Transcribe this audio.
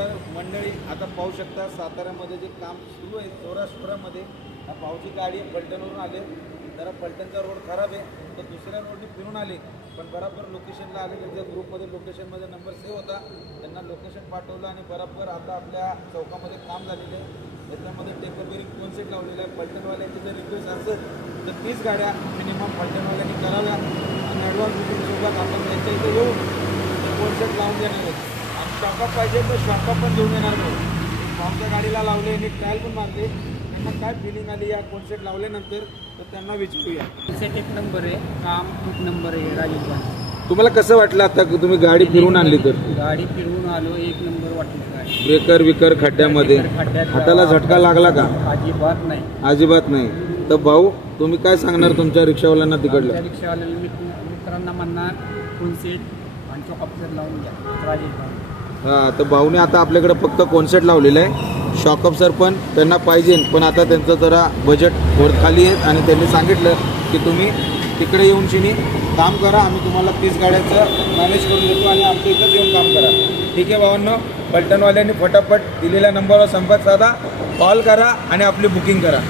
नमस्कार मंडळी, आता पाहू शकता साताऱ्यामध्ये जे काम सुरू आहे सौराष्ट्रामध्ये. हा भाऊची गाडी पलटणवरून आले, जरा पलटणचा रोड खराब आहे तर दुसऱ्या रोडने फिरून आले, पण बराबर लोकेशनला आले. त्यांच्या ग्रुपमध्ये लोकेशनमध्ये नंबर सेव्ह होता, त्यांना लोकेशन पाठवलं आणि बराबर आता आपल्या चौकामध्ये काम झालेलं आहे. याच्यामध्ये टेकर बेरिंग कॉन्सेप्ट लावलेला आहे. पलटणवाल्यांची जर रिक्वेस्ट असेल तर 30 गाड्या मिनिमम पलटणवाल्यांनी कराव्या आणि ॲडव्हान्स बुकिंगसोबत आपण त्यांच्या इथे येऊन कॉन्सेप्ट लावून देणार आहोत. आणि शॉकअप पाहिजे तर शॉकअप पण घेऊन येणार आहोत. आमच्या गाडीला लावले आणि ट्रायल पण मारले, त्यांना काय फिलिंग आली या कॉन्सेप्ट लावल्यानंतर तर त्यांना विचारूया. सेट एक नंबर आहे, काम खूप नंबर आहे. राजेश तुम्हाला कसं वाटलं आता की तुम्ही गाडी फिरून आणली तर? गाडी फिरवून आलो, एक नंबर वाटली गाडी. ब्रेकर विकर खड्ड्यामध्ये हाताला झटका लागला का? अजिबात नाही. अजिबात नाही. तर भाऊ तुम्ही काय सांगणार तुमच्या रिक्षावाल्यांना तिकडलं? त्या रिक्षावाल्याला मित्रांना म्हणणार फुल सेट आणि चॉकअप लावून घ्या राजेश. हां, तर भाऊने आता आपल्याकडे फक्त कॉन्सेप्ट लावलेलं आहे. शॉकअप सर पण त्यांना पाहिजे, पण आता त्यांचं जरा बजेट वर खाली आहे आणि त्यांनी सांगितलं की तुम्ही तिकडे येऊन शिनी काम करा, आम्ही तुम्हाला 30 गाड्याचं मॅनेज करून देतो आणि आमच्या इथंच येऊन काम करा. ठीक आहे भावांनो, पलटणवाल्यांनी फटाफट दिलेल्या नंबरवर संपर्क साधा, कॉल करा आणि आपली बुकिंग करा.